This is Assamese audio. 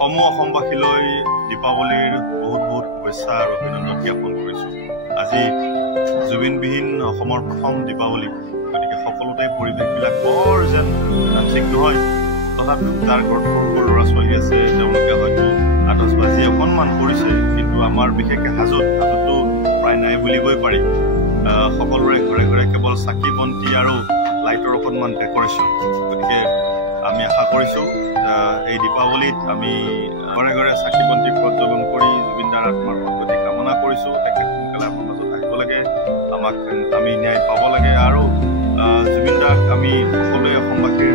সমূহ অসমবাসীলৈ দীপাৱলীৰ বহুত বহুত শুভেচ্ছা আৰু অভিনন্দন জ্ঞাপন কৰিছোঁ। আজি জুবিনবিহীন অসমৰ প্ৰথম দীপাৱলী, গতিকে সকলোতে পৰিৱেশবিলাক বৰ যেন ঠিক নহয়। তথাপিও যাৰ ঘৰত সৰু সৰু ল'ৰা ছোৱালী আছে তেওঁলোকে হয়তো আতচবাজি অকণমান কৰিছে, কিন্তু আমাৰ বিশেষকৈ হাজোততো প্ৰায় নাই বুলিবই পাৰি। সকলোৰে ঘৰে ঘৰে কেৱল চাকি বন্তি আৰু লাইটৰ অকণমান ডেকৰেশ্যন। গতিকে আমি আশা কৰিছোঁ এই দীপাৱলীত আমি ঘৰে ঘৰে চাকি বন্তি প্ৰজ্বলন কৰি জুবিনদাৰ আত্মাৰ সদ্গতি কামনা কৰিছোঁ। তেখেত সোনকালে আমাৰ মাজত আহিব লাগে, আমি ন্যায় পাব লাগে আৰু জুবিনদাক আমি সকলোৱে অসমবাসীৰ